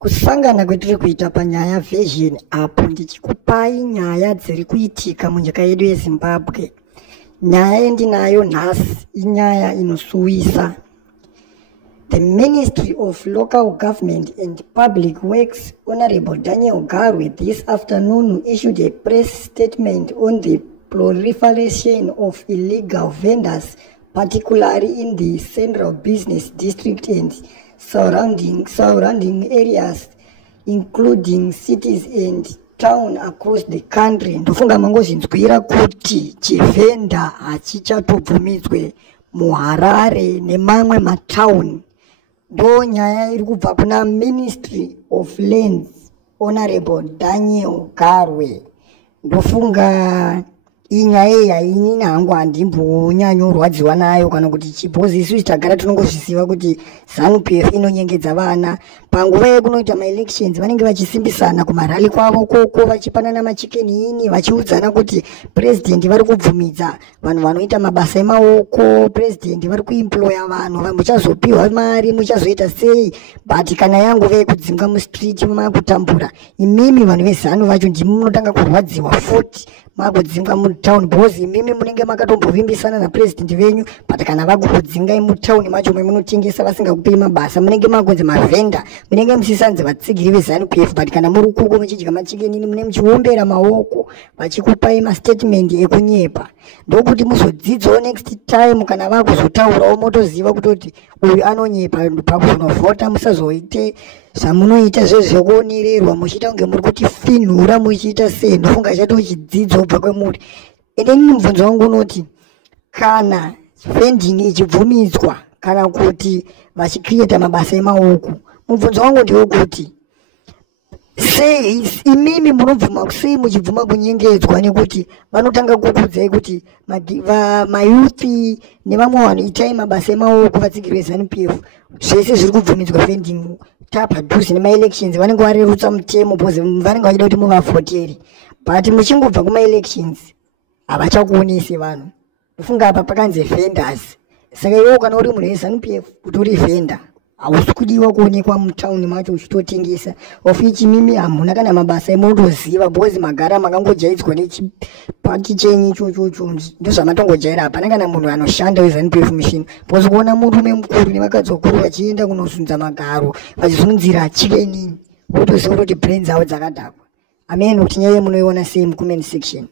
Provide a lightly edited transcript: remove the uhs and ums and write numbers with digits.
Kusangana kwetiri kuita panyaya vision apo ndichikupai nyaya dziri kuitika munyika yedu yeZimbabwe. Nyaya yendinayo nhasi inyaya inosuwisa. The Ministry of Local Government and Public Works, Honorable Daniel Garwe, this afternoon issued a press statement on the proliferation of illegal vendors, particularly in the Central Business District and surrounding areas, including cities and town across the country. Ndofunga mangozvinzwira kuti chivenda hachichatobvumidzwe muHarare nemamwe matown. Ndo nyaya iri kubva kuna Ministry of Lands, Honorable Daniel Garwe. Ndofunga inyaya inini hangu handimbonyanyorwadziwa nayo kana kuti chipozi isu tagara tinongozvisiva kuti ZANU-PF inonyengedza vana. Panguva yekunoita ma-elections vanenge vachisimbisana kumarali kwavo koko vachipanana machikeni ini vachiudzana kuti president vari kubvumidza vanhu vanoita mabasa emaoko, president vari kuemploya vanhu, muchazopiwa mari, muchazoita sei. But kana yangu vekudzimga mustreet makutambura, imimi vanhu veZANU vacho ndimi munotanga kurwadziwa futi makudzimga mutown, because imimi munenge makatombovimbisana napresident venyu. But kana vakukudzingai mutown macho memunotengesa vasingakupei mabasa, munenge makunze mavenda, munenge musisanze vatsigiri veZANU-PF. But kana muri kuko muchidya machikeni mune muchiombera maoko vachikupai mastatement ekunyepa. Ndokuti muzodzidzawo next time kana vakuzotaurawo motoziva kutoti uyu anonyepa pakuzonovhota. Musazoite zvamunoita zvezvekuonererwa muchiita kunge muri kuti finhura muchiita sei. Ndofunga chatochidzidzo kubva kwemuri. Ende nini mubvunzo wangu unoti kana vending ichibvumidzwa kana kuti vachikrieta mabasa emaoko, mubvunzo wangu ndewekuti sei imimi munobvuma sei muchibvuma kunyengedzwa nekuti vanotanga kukudzai kuti mayuthi nevamwe vanhu itai mabasa emaoko vatsigirwe ZANU-PF. Zvese zviri kubvumidzwa vending tapadhuze nema-elections vanenge varerutsa mutemo because vanenge vachida kuti muvavhoteri. But muchingobva kuma-elections havachakuonesi vanhu. Ndofunga apa pakanzi vendors. Saka iwewo kana uri munhu weZANU-PF kuti uri venda hausi kudiwa kuonekwa mutown macho uchitotengesa. Of which mimi hamuna kana mabasa emunoziva because magara makangojaidzwa nechipati chenyu ichocho. Ndozvamatongojaira. Hapana kana munhu anoshanda weZANU-PF machine. Because kuona murume mukuru nevakadzi vakuru vachienda kunozunza magaro vachizunzira chikenini wotoziva kuti brains avo dzakadhakwa. Amen. Kuti nyaya munoiona sei mucomment section.